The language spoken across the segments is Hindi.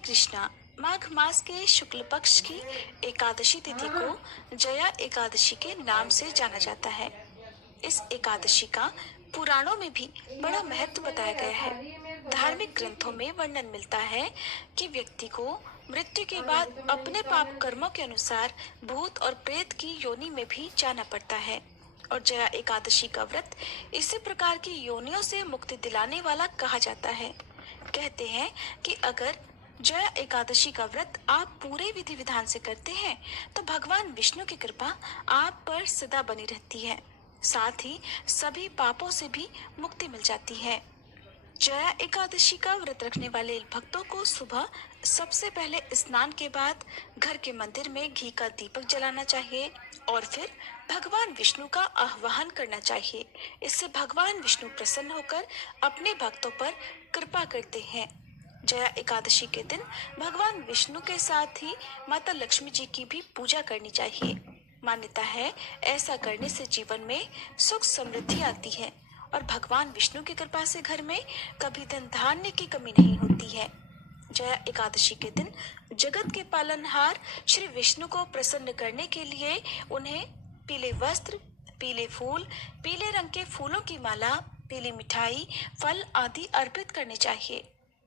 कृष्णा माघ मास के शुक्ल पक्ष की एकादशी तिथि को जया एकादशी के नाम से जाना जाता है। इस एकादशी का पुराणों में भी बड़ा महत्व बताया गया है। धार्मिक ग्रंथों में वर्णन मिलता है कि व्यक्ति को मृत्यु के बाद अपने पाप कर्मों के अनुसार भूत और प्रेत की योनि में भी जाना पड़ता है और जया एकादशी का व्रत इसी प्रकार की योनियों से मुक्ति दिलाने वाला कहा जाता है। कहते हैं कि अगर जया एकादशी का व्रत आप पूरे विधि विधान से करते हैं तो भगवान विष्णु की कृपा आप पर सदा बनी रहती है, साथ ही सभी पापों से भी मुक्ति मिल जाती है। जया एकादशी का व्रत रखने वाले भक्तों को सुबह सबसे पहले स्नान के बाद घर के मंदिर में घी का दीपक जलाना चाहिए और फिर भगवान विष्णु का आह्वान करना चाहिए। इससे भगवान विष्णु प्रसन्न होकर अपने भक्तों पर कृपा करते हैं। जया एकादशी के दिन भगवान विष्णु के साथ ही माता लक्ष्मी जी की भी पूजा करनी चाहिए। मान्यता है ऐसा करने से जीवन में सुख समृद्धि आती है और भगवान विष्णु की कृपा से घर में कभी धन धान्य की कमी नहीं होती है। जया एकादशी के दिन जगत के पालनहार श्री विष्णु को प्रसन्न करने के लिए उन्हें पीले वस्त्र, पीले फूल, पीले रंग के फूलों की माला, पीली मिठाई, फल आदि अर्पित करने चाहिए।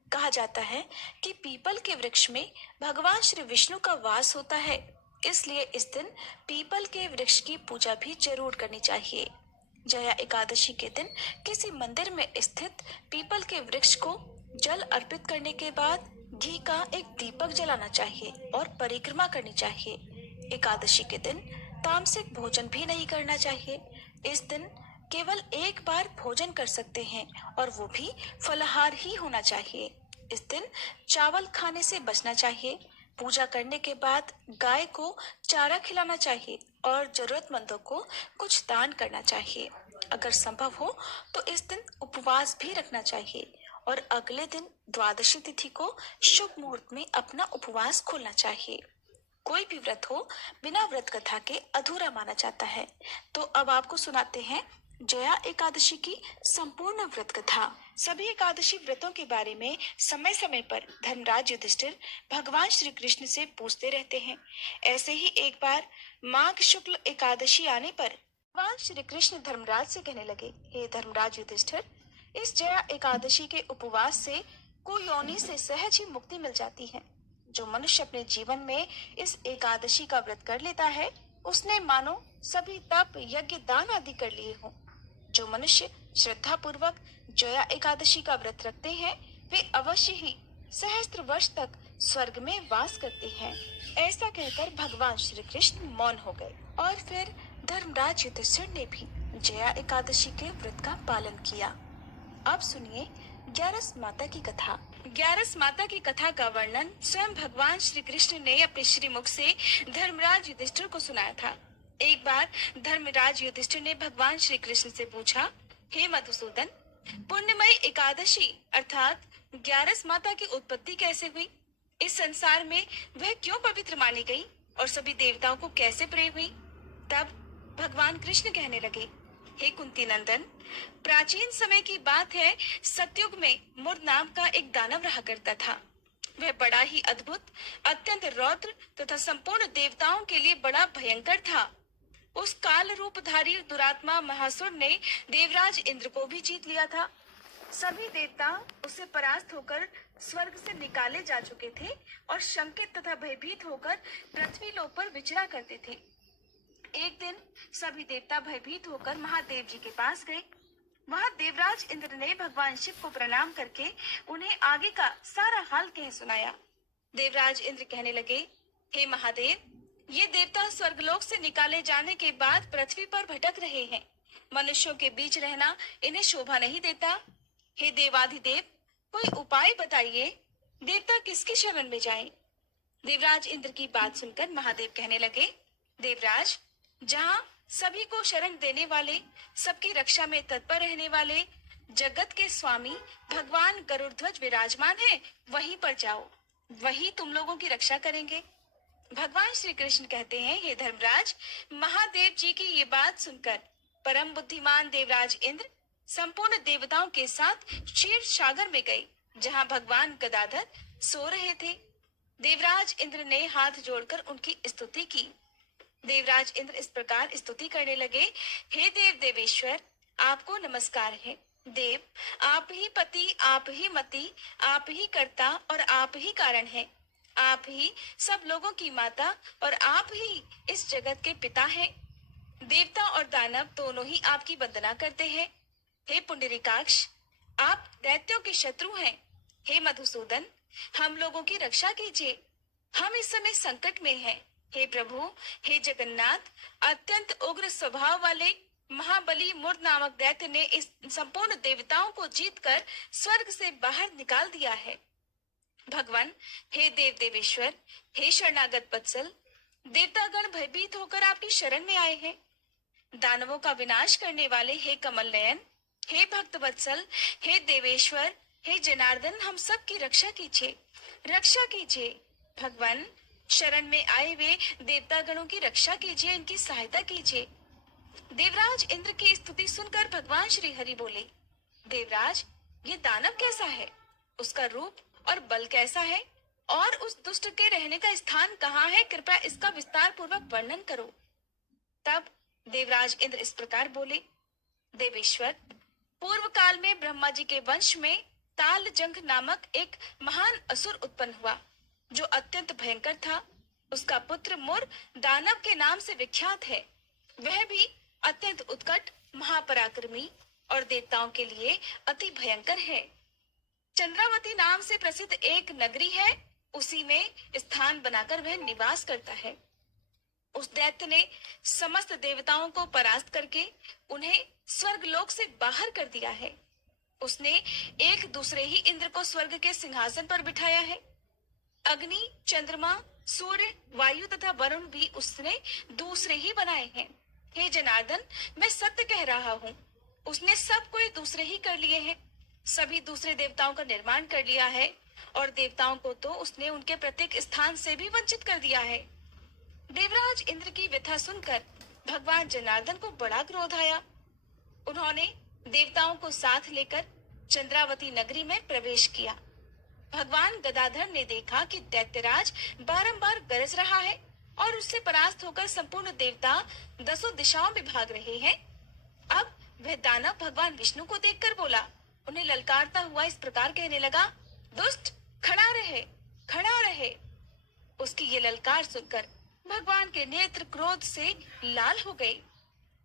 कहा जाता है कि पीपल के वृक्ष में भगवान श्री विष्णु का वास होता है, इसलिए इस दिन पीपल के वृक्ष की पूजा भी जरूर करनी चाहिए। जया एकादशी के दिन किसी मंदिर में स्थित पीपल के वृक्ष को जल अर्पित करने के बाद घी का एक दीपक जलाना चाहिए और परिक्रमा करनी चाहिए। एकादशी के दिन तामसिक भोजन भी नहीं करना चाहिए। इस दिन केवल एक बार भोजन कर सकते हैं और वो भी फलाहार ही होना चाहिए। इस दिन चावल खाने से बचना चाहिए। पूजा करने के बाद गाय को चारा खिलाना चाहिए और जरूरतमंदों को कुछ दान करना चाहिए। अगर संभव हो तो इस दिन उपवास भी रखना चाहिए और अगले दिन द्वादशी तिथि को शुभ मुहूर्त में अपना उपवास खोलना चाहिए। कोई भी व्रत हो बिना व्रत कथा के अधूरा माना जाता है। तो अब आपको सुनाते हैं जया एकादशी की संपूर्ण व्रत कथा। सभी एकादशी व्रतों के बारे में समय समय पर धर्मराज युधिष्ठिर भगवान श्री कृष्ण से पूछते रहते हैं। ऐसे ही एक बार माघ शुक्ल एकादशी आने पर भगवान श्री कृष्ण धर्मराज से कहने लगे, हे धर्मराज युधिष्ठिर, इस जया एकादशी के उपवास से कुयोनि से सहज ही मुक्ति मिल जाती है। जो मनुष्य अपने जीवन में इस एकादशी का व्रत कर लेता है उसने मानो सभी तप यज्ञ दान आदि कर लिए हों। जो मनुष्य श्रद्धा पूर्वक जया एकादशी का व्रत रखते हैं वे अवश्य ही सहस्त्र वर्ष तक स्वर्ग में वास करते हैं। ऐसा कहकर भगवान श्री कृष्ण मौन हो गए और फिर धर्मराज युधिष्ठिर ने भी जया एकादशी के व्रत का पालन किया। अब सुनिए ग्यारस माता की कथा। ग्यारस माता की कथा का वर्णन स्वयं भगवान श्री कृष्ण ने अपने श्रीमुख से धर्मराज युधिष्ठिर को सुनाया था। एक बार धर्मराज युधिष्ठिर ने भगवान श्री कृष्ण से पूछा, हे मधुसूदन, पुण्यमयी एकादशी अर्थात ग्यारस माता की उत्पत्ति कैसे हुई? इस संसार में वह क्यों पवित्र मानी गई और सभी देवताओं को कैसे प्रिय हुई? तब भगवान कृष्ण कहने लगे, हे कुंती नंदन, प्राचीन समय की बात है, सतयुग में मुर नाम का एक दानव रहा करता था। वह बड़ा ही अद्भुत, अत्यंत रौद्र तथा संपूर्ण देवताओं के लिए बड़ा भयंकर था। उस काल रूपधारी दुरात्मा महासुर ने देवराज इंद्र को भी जीत लिया था। सभी देवता उससे परास्त होकर स्वर्ग से निकाले जा चुके थे और शंकित तथा भयभीत होकर पृथ्वी लोक पर विचरा करते थे। एक दिन सभी देवता भयभीत होकर महादेव जी के पास गए। वहां देवराज इंद्र ने भगवान शिव को प्रणाम करके उन्हें आगे का सारा हाल कह सुनाया। देवराज इंद्र कहने लगे, हे महादेव, ये देवता स्वर्गलोक से निकाले जाने के बाद पृथ्वी पर भटक रहे हैं। मनुष्यों के बीच रहना इन्हें शोभा नहीं देता। हे देवाधिदेव, कोई उपाय बताइए, देवता किसकी शरण में जाएं? देवराज इंद्र की बात सुनकर महादेव कहने लगे, देवराज, जहाँ सभी को शरण देने वाले, सबकी रक्षा में तत्पर रहने वाले जगत के स्वामी भगवान गरुड़ध्वज विराजमान है, वहीं पर जाओ, वही तुम लोगों की रक्षा करेंगे। भगवान श्री कृष्ण कहते हैं, हे धर्मराज, महादेव जी की ये बात सुनकर परम बुद्धिमान देवराज इंद्र संपूर्ण देवताओं के साथ क्षीर सागर में गए, जहाँ भगवान गदाधर सो रहे थे। देवराज इंद्र ने हाथ जोड़कर उनकी स्तुति की। देवराज इंद्र इस प्रकार स्तुति करने लगे, हे देव देवेश्वर, आपको नमस्कार है। देव, आप ही पति, आप ही मति, आप ही कर्ता और आप ही कारण हैं। आप ही सब लोगों की माता और आप ही इस जगत के पिता हैं। देवता और दानव दोनों ही आपकी वंदना करते हैं। हे पुंडरीकाक्ष, आप दैत्यों के शत्रु हैं। हे मधुसूदन, हम लोगों की रक्षा कीजिए, हम इस समय संकट में हैं। हे प्रभु, हे जगन्नाथ, अत्यंत उग्र स्वभाव वाले महाबली मुर नामक दैत्य ने इस संपूर्ण देवताओं को जीतकर स्वर्ग से बाहर निकाल दिया है। भगवान, हे देव देवेश्वर, हे शरणागत वत्सल, देवतागण भयभीत होकर आपकी शरण में आए हैं। दानवों का विनाश करने वाले हे कमल नयन, हे भक्त वत्सल, हे देवेश्वर, हे जनार्दन, हम सब की रक्षा कीजिए, रक्षा कीजिए। भगवान, शरण में आए हुए देवतागणों की रक्षा कीजिए, इनकी सहायता कीजिए। देवराज इंद्र की स्तुति सुनकर भगवान श्री हरि बोले, देवराज, ये दानव कैसा है? उसका रूप और बल कैसा है? और उस दुष्ट के रहने का स्थान कहाँ है? कृपया इसका विस्तार पूर्वक वर्णन करो। तब देवराज इंद्र इस प्रकार बोले, देवेश्वर, पूर्व काल में ब्रह्मा जी के वंश में ताल जंग नामक एक महान असुर उत्पन्न हुआ, जो अत्यंत भयंकर था। उसका पुत्र मुर दानव के नाम से विख्यात है। वह भी अत्यंत उत्कट, महापराक्रमी और देवताओं के लिए अति भयंकर है। चंद्रावती नाम से प्रसिद्ध एक नगरी है, उसी में स्थान बनाकर वह निवास करता है। उस दैत्य ने समस्त देवताओं को परास्त करके उन्हें स्वर्ग लोक से बाहर कर दिया है। उसने एक दूसरे ही इंद्र को स्वर्ग के सिंहासन पर बिठाया है। अग्नि, चंद्रमा, सूर्य, वायु तथा वरुण भी उसने दूसरे ही बनाए हैं। हे जनार्दन, मैं सत्य कह रहा हूँ, उसने सब कोई दूसरे ही कर लिए हैं। सभी दूसरे देवताओं का निर्माण कर लिया है और देवताओं को तो उसने उनके प्रत्येक स्थान से भी वंचित कर दिया है। देवराज इंद्र की व्यथा सुनकर भगवान जनार्दन को बड़ा क्रोध आया। उन्होंने देवताओं को साथ लेकर चंद्रावती नगरी में प्रवेश किया। भगवान गदाधर ने देखा कि दैत्यराज बारंबार गरज रहा है और उससे परास्त होकर संपूर्ण देवता दसों दिशाओं में भाग रहे हैं। अब वह दानव भगवान विष्णु को देखकर बोला, उन्हें ललकारता हुआ इस प्रकार कहने लगा, दुष्ट, खड़ा रहे, खड़ा रहे। उसकी ये ललकार सुनकर भगवान के नेत्र क्रोध से लाल हो गए।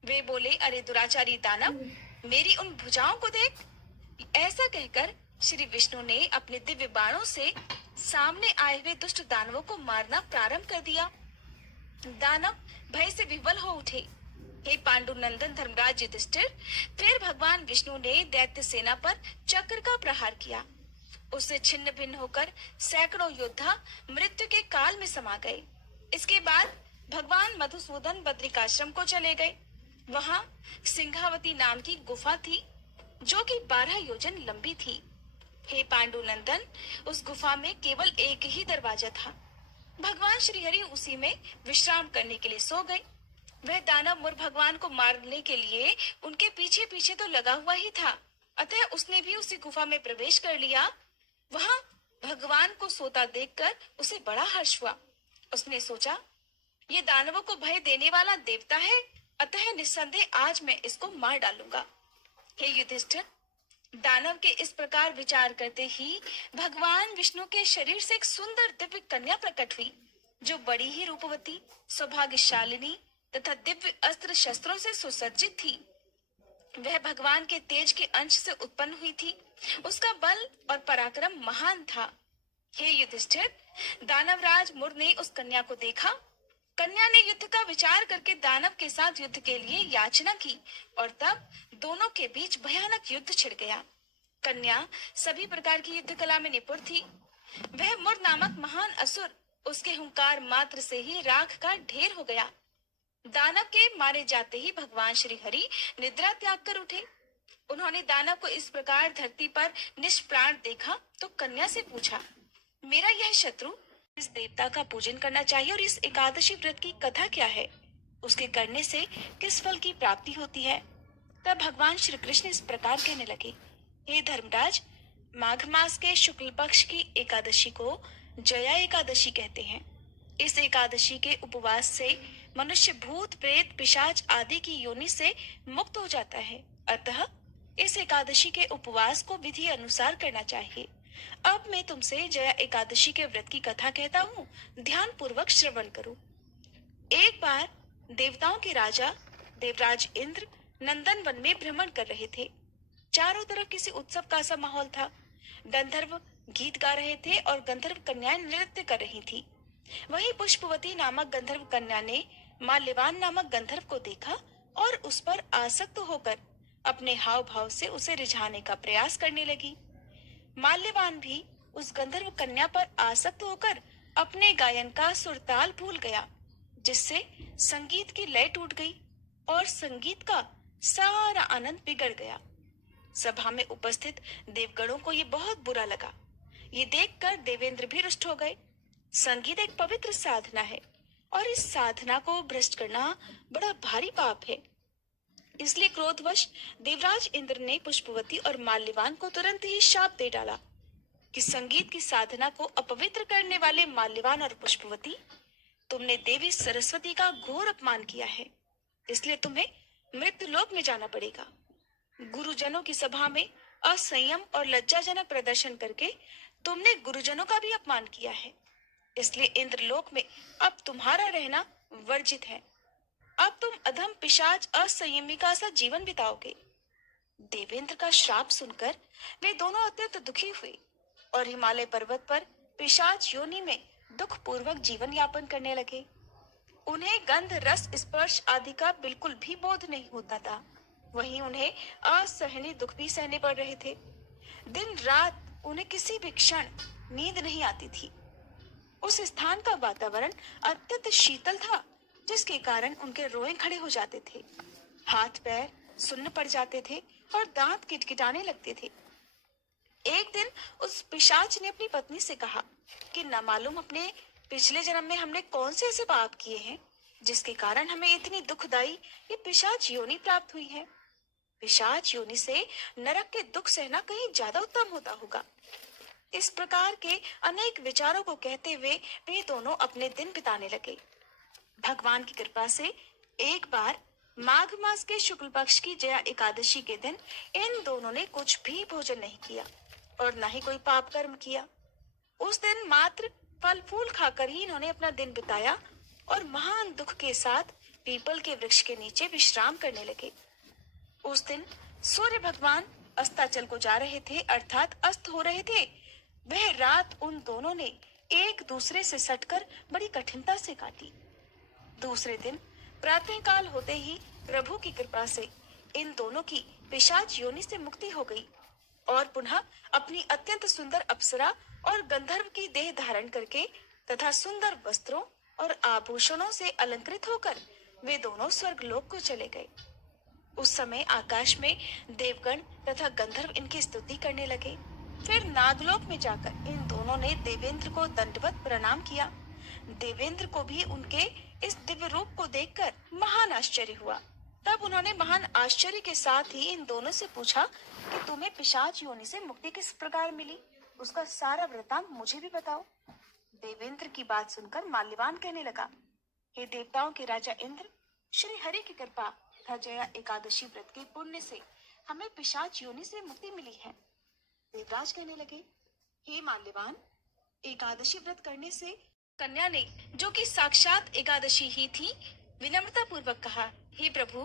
वे बोले, अरे दुराचारी दानव, मेरी उन भुजाओं को देख। ऐसा कहकर श्री विष्णु ने अपने दिव्य बाणों से सामने आए हुए दुष्ट दानवों को मारना प्रारंभ कर दिया। दानव भय से विह्वल हो उठे। हे पांडु नंदन धर्मराज युधिष्ठिर, फिर भगवान विष्णु ने दैत्य सेना पर चक्र का प्रहार किया। उससे छिन्न भिन्न होकर सैकड़ों योद्धा मृत्यु के काल में समा गए। इसके बाद भगवान मधुसूदन बद्रिकाश्रम को चले गए। वहाँ सिंहावती नाम की गुफा थी, जो कि 12 योजन लंबी थी। हे पांडु नंदन, उस गुफा में केवल एक ही दरवाजा था। भगवान श्री हरि उसी में विश्राम करने के लिए सो गए। वह दानव मुर भगवान को मारने के लिए उनके पीछे पीछे तो लगा हुआ ही था, अतः उसने भी उसी गुफा में प्रवेश कर लिया। वहाँ भगवान को सोता देखकर उसे बड़ा हर्ष हुआ। उसने सोचा, ये दानवों को भय देने वाला देवता है, अतः निस्संदेह आज मैं इसको मार डालूंगा। हे युधिष्ठिर, दानव के इस प्रकार विचार करते ही भगवान विष्णु के शरीर से एक सुंदर दिव्य कन्या प्रकट हुई, जो बड़ी ही रूपवती, सौभाग्यशालिनी तथा दिव्य अस्त्र शस्त्रों से सुसज्जित थी। वह भगवान के तेज के अंश से उत्पन्न हुई थी। उसका बल और पराक्रम महान था। हे युधिष्ठिर, दानवराज मुर ने उस कन्या को देखा। कन्या ने युद्ध का विचार करके दानव के साथ युद्ध के लिए याचना की और तब दोनों के बीच भयानक युद्ध छिड़ गया। कन्या सभी प्रकार की युद्ध कला में निपुण थी। वह मुर नामक महान असुर उसके हुंकार मात्र से ही राख का ढेर हो गया। दानव के मारे जाते ही भगवान श्री हरि निद्रा त्याग कर उठे। उन्होंने दानव को इस प्रकार धरती पर निष्प्राण देखा तो कन्या से पूछा, मेरा यह शत्रु इस देवता का पूजन करना चाहिए और इस एकादशी व्रत की कथा क्या है? उसके करने से किस फल की प्राप्ति होती है? तब भगवान श्री कृष्ण इस प्रकार कहने लगे, हे धर्मराज, माघ मास के शुक्ल पक्ष की एकादशी को जया एकादशी कहते हैं। इस एकादशी के उपवास से मनुष्य भूत प्रेत पिशाच आदि की योनि से मुक्त हो जाता है। अतः इस एकादशी के उपवास को विधि अनुसार करना चाहिए। अब मैं तुमसे जया एकादशी के व्रत की कथा कहता हूँ, ध्यान पूर्वक श्रवण करो। एक बार देवताओं के राजा देवराज इंद्र नंदन वन में भ्रमण कर रहे थे। चारों तरफ किसी उत्सव का सा माहौल था। गंधर्व गीत गा रहे थे और गंधर्व कन्याएं नृत्य कर रही थी। वहीं पुष्पवती नामक गंधर्व कन्या ने माल्यवान नामक गंधर्व को देखा और उस पर आसक्त होकर अपने हाव भाव से उसे रिझाने का प्रयास करने लगी। माल्यवान भी उस गंधर्व कन्या पर आसक्त होकर अपने गायन का सुरताल भूल गया, जिससे संगीत की लय टूट गई और संगीत का सारा आनंद बिगड़ गया। सभा में उपस्थित देवगणों को ये बहुत बुरा लगा। ये देखकर देवेंद्र भी रुष्ट हो गए। संगीत एक पवित्र साधना है और इस साधना को भ्रष्ट करना बड़ा भारी पाप है। इसलिए क्रोधवश देवराज इंद्र ने पुष्पवती और माल्यवान को तुरंत ही शाप दे डाला कि संगीत की साधना को अपवित्र करने वाले माल्यवान और पुष्पवती, तुमने देवी सरस्वती का घोर अपमान किया है, इसलिए तुम्हें मृत्यु लोक में जाना पड़ेगा। गुरुजनों की सभा में असंयम और लज्जाजनक प्रदर्शन करके तुमने गुरुजनों का भी अपमान किया है, इसलिए इंद्रलोक में अब तुम्हारा रहना वर्जित है। अब तुम अधम पिशाच असंयमी का सा जीवन बिताओगे। देवेंद्र का श्राप सुनकर वे दोनों अत्यंत दुखी हुए और हिमालय पर्वत पर पिशाच योनि में दुख पूर्वक जीवन यापन करने लगे। उन्हें गंध रस स्पर्श आदि का बिल्कुल भी बोध नहीं होता था। वहीं उन्हें असहनीय दुख भी सहने पड़ रहे थे। दिन रात उन्हें किसी भी क्षण नींद नहीं आती थी। उस स्थान का वातावरण अत्यंत शीतल था, जिसके कारण उनके रोए खड़े हो जाते थे, हाथ पैर सुन्न पड़ जाते थे और दांत किटकिटाने लगते थे। एक दिन उस पिशाच ने अपनी पत्नी से कहा कि न मालूम अपने पिछले जन्म में हमने कौन से ऐसे पाप किए हैं जिसके कारण हमें इतनी दुखदाई ये पिशाच योनि प्राप्त हुई है। पिशाच योनि से नरक के दुख सहना कहीं ज्यादा उत्तम होता होगा। इस प्रकार के अनेक विचारों को कहते हुए वे दोनों अपने दिन बिताने लगे। भगवान की कृपा से एक बार माघ मास के शुक्ल पक्ष की जया एकादशी के दिन इन दोनों ने कुछ भी भोजन नहीं किया और न ही कोई पाप कर्म किया। उस दिन मात्र फल फूल खाकर ही इन्होंने अपना दिन बिताया और महान दुख के साथ पीपल के वृक्ष के नीचे विश्राम करने लगे। उस दिन सूर्य भगवान अस्ताचल को जा रहे थे, अर्थात अस्त हो रहे थे। वह रात उन दोनों ने एक दूसरे से सटकर बड़ी कठिनता से काटी। दूसरे दिन प्रातःकाल होते ही प्रभु की कृपा से इन दोनों की पिशाच योनि से मुक्ति हो गई और पुनः अपनी अत्यंत सुंदर अप्सरा और गंधर्व की देह धारण करके तथा सुंदर वस्त्रों और आभूषणों से अलंकृत होकर वे दोनों स्वर्गलोक को चले गए। उस समय आकाश में देवगण तथा गंधर्व इनकी स्तुति करने लगे। फिर नागलोक में जाकर इन दोनों ने देवेंद्र को दंडवत प्रणाम किया। देवेंद्र को भी उनके इस दिव्य रूप को देखकर महान आश्चर्य हुआ। तब उन्होंने महान आश्चर्य के साथ ही इन दोनों से पूछा कि तुम्हें पिशाच योनि से मुक्ति किस प्रकार मिली, उसका सारा वृतांत मुझे भी बताओ। देवेंद्र की बात सुनकर माल्यवान कहने लगा, हे देवताओं के राजा इंद्र, श्री हरि की कृपा तथा जया एकादशी व्रत के पुण्य से हमें पिशाच योनि से मुक्ति मिली है। देवराज कहने लगे, हे माल्यवान, एकादशी व्रत करने से कन्या ने, जो कि साक्षात एकादशी ही थी, विनम्रता पूर्वक कहा, हे प्रभु,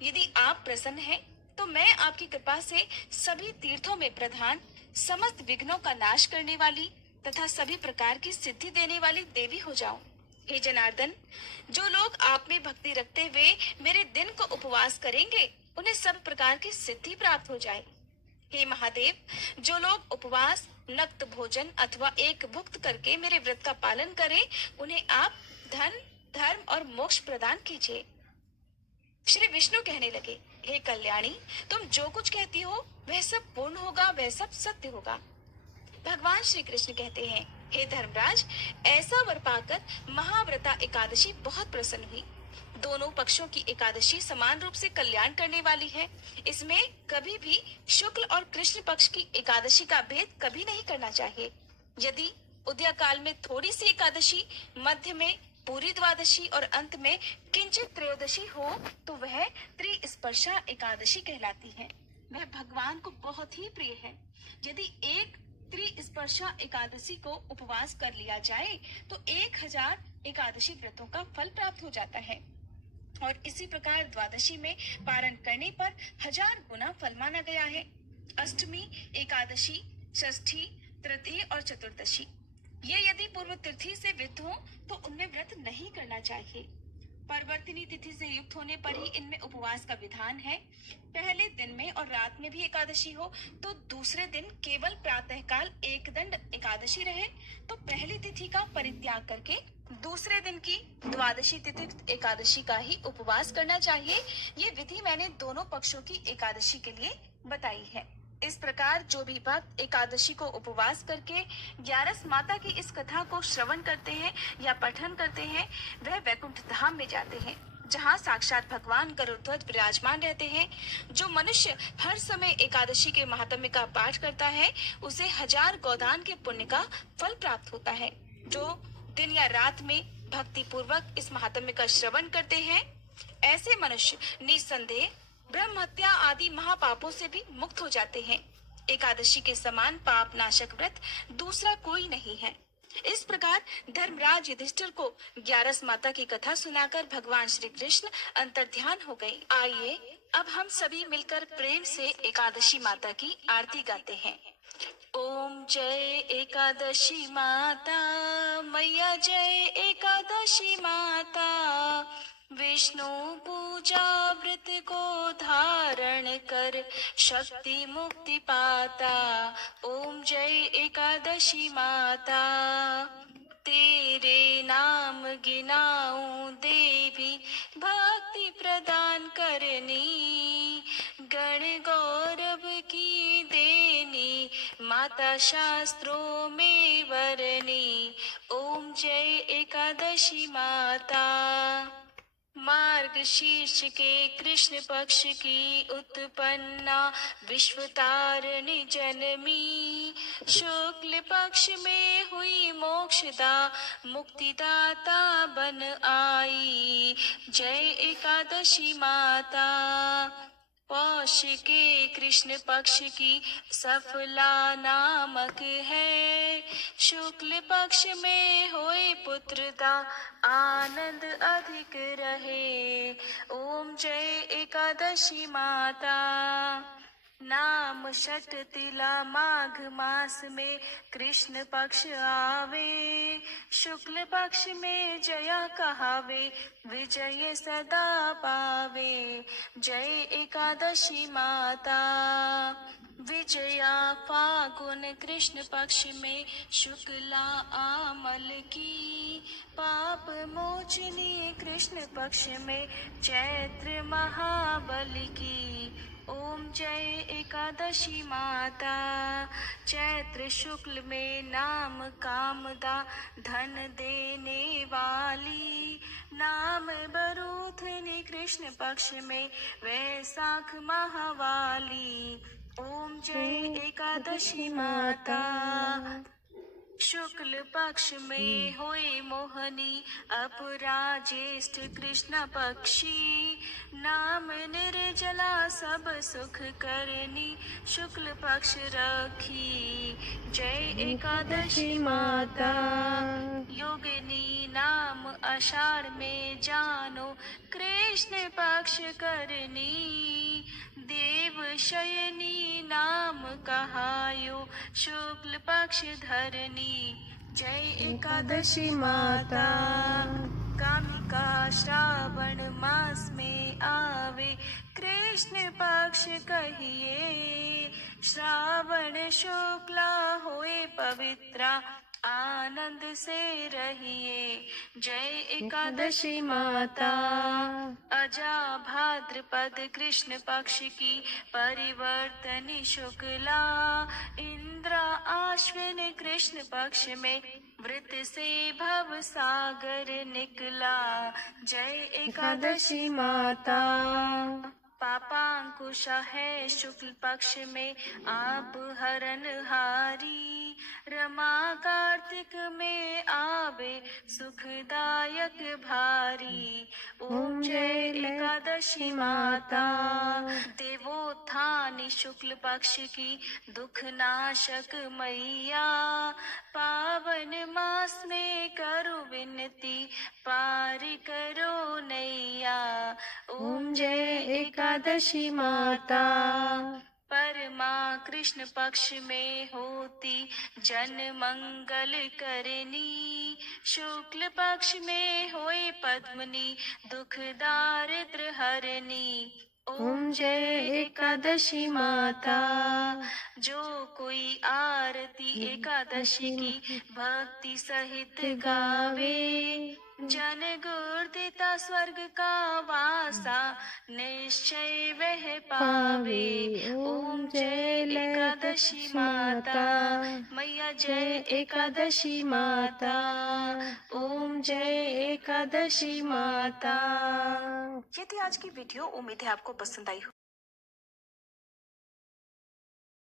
यदि आप प्रसन्न हैं तो मैं आपकी कृपा से सभी तीर्थों में प्रधान, समस्त विघ्नों का नाश करने वाली तथा सभी प्रकार की सिद्धि देने वाली देवी हो जाऊं। हे जनार्दन, जो लोग आप में भक्ति रखते हुए मेरे दिन को उपवास करेंगे, उन्हें सब प्रकार की सिद्धि प्राप्त हो जाए। हे महादेव, जो लोग उपवास, नक्त भोजन अथवा एक भुक्त करके मेरे व्रत का पालन करें, उन्हें आप धन, धर्म और मोक्ष प्रदान कीजिए। श्री विष्णु कहने लगे, हे कल्याणी, तुम जो कुछ कहती हो वह सब पूर्ण होगा, वह सब सत्य होगा। भगवान श्री कृष्ण कहते हैं, हे धर्मराज, ऐसा वर पाकर महाव्रता एकादशी बहुत प्रसन्न हुई दोनों पक्षों की एकादशी समान रूप से कल्याण करने वाली है। इसमें कभी भी शुक्ल और कृष्ण पक्ष की एकादशी का भेद कभी नहीं करना चाहिए। यदि उदय काल में थोड़ी सी एकादशी, मध्य में पूरी द्वादशी और अंत में किंचित त्रयोदशी हो तो वह त्रिस्पर्शा एकादशी कहलाती है। वह भगवान को बहुत ही प्रिय है। यदि एक त्रिस्पर्शा एकादशी को उपवास कर लिया जाए तो 1000 एकादशी व्रतों का फल प्राप्त हो जाता है और इसी प्रकार द्वादशी में पारण करने पर 1000 गुना फल माना गया है। अष्टमी, एकादशी, षष्ठी, तृतीय और चतुर्दशी ये यदि पूर्व तिथि से युक्त हो तो उनमें व्रत नहीं करना चाहिए। परिवर्तिनी तिथि से युक्त होने पर ही इनमें उपवास का विधान है। पहले दिन में और रात में भी एकादशी हो तो दूसरे दिन केवल प्रातःकाल एकदंड एकादशी रहे तो पहली तिथि का परित्याग करके दूसरे दिन की द्वादशी तिथि एकादशी का ही उपवास करना चाहिए। ये विधि मैंने दोनों पक्षों की एकादशी के लिए बताई है। इस प्रकार जो भी भक्त एकादशी को उपवास करके ग्यारस माता की इस कथा को श्रवण करते हैं या पठन करते हैं वह वैकुंठ धाम में जाते हैं जहाँ साक्षात भगवान गरुड़ध्वज विराजमान रहते हैं। जो मनुष्य हर समय एकादशी के महात्म्य का पाठ करता है उसे 1000 गोदान के पुण्य का फल प्राप्त होता है। जो दिन या रात में भक्ति पूर्वक इस महात्म्य का श्रवण करते हैं ऐसे मनुष्य निसंदेह ब्रह्म हत्या आदि महापापों से भी मुक्त हो जाते हैं। एकादशी के समान पाप नाशक व्रत दूसरा कोई नहीं है। इस प्रकार धर्मराज युधिष्ठिर को ग्यारस माता की कथा सुनाकर भगवान श्री कृष्ण अंतर्ध्यान हो गए। आइए अब हम सभी मिलकर प्रेम से एकादशी माता की आरती गाते हैं। ओम जय एकादशी माता मैया, जय एकादशी माता। विष्णु पूजा व्रत को धारण कर शक्ति मुक्ति पाता। ओम जय एकादशी माता। तेरे नाम गिनाऊं देवी भक्ति प्रदान करनी। गण गौरव की देनी माता शास्त्रों में वरनी। ओम जय एकादशी माता। मार्ग शीर्ष के कृष्ण पक्ष की उत्पन्ना विश्वतारिणी जनमी। शुक्ल पक्ष में हुई मोक्षदा मुक्तिदाता बन आई। जय एकादशी माता। पौष के कृष्ण पक्ष की सफला नामक है। शुक्ल पक्ष में होए पुत्रदा आनंद अधिक रहे। ओम जय एकादशी माता। नाम षट तिला माघ मास में कृष्ण पक्ष आवे। शुक्ल पक्ष में जया कहावे विजय सदा पावे। जय एकादशी माता। विजया फागुन कृष्ण पक्ष में शुक्ला आमल की। पाप मोचनी कृष्ण पक्ष में चैत्र महाबल की। ओम जय एकादशी माता। चैत्र शुक्ल में नाम कामदा धन देने वाली। नाम बरूथनी कृष्ण पक्ष में वैशाख महावाली। ओम जय एकादशी माता। शुक्ल पक्ष में होए मोहनी अपराजेष्ठ कृष्ण पक्षी। नाम निर्जला सब सुख करनी शुक्ल पक्ष रखी। जय एकादशी माता। योगिनी नाम आषाढ़ में जानो कृष्ण पक्ष करनी। देव शयनी नाम कहायो शुक्ल पक्ष धरनी। जय एकादशी माता। कामिका श्रावण मास में आवे कृष्ण पक्ष कहिए। श्रावण शुक्ला होए पवित्रा आनंद से रहिए। जय एकादशी माता। अजा भाद्रपद कृष्ण पक्ष की परिवर्तनी शुक्ला। इंद्रा आश्विन कृष्ण पक्ष में व्रत से भव सागर निकला, जय एकादशी माता। पापांकुश है शुक्ल पक्ष में आप हरन हारी, रमा कार्तिक में आवे सुखदायक भारी। ओम जय एकादशी माता। देवोत्थान शुक्ल पक्ष की दुख नाशक मैया, पावन मास में करो विनती पार करो नैया। ओम जय एकादशी माता। परमा कृष्ण पक्ष में होती जन मंगल करनी, शुक्ल पक्ष में होए पद्मनी दुख दारिद्र हरनी। ओम जय एकादशी माता। जो कोई आरती एकादशी की भक्ति सहित गावे, जन गुरुदिता स्वर्ग का वासा निश्चय वह पावे। ओम जय एकादशी माता। मैया जय एकादशी माता। ओम जय एकादशी माता। ये थी आज की वीडियो। उम्मीद है आपको पसंद आई हो।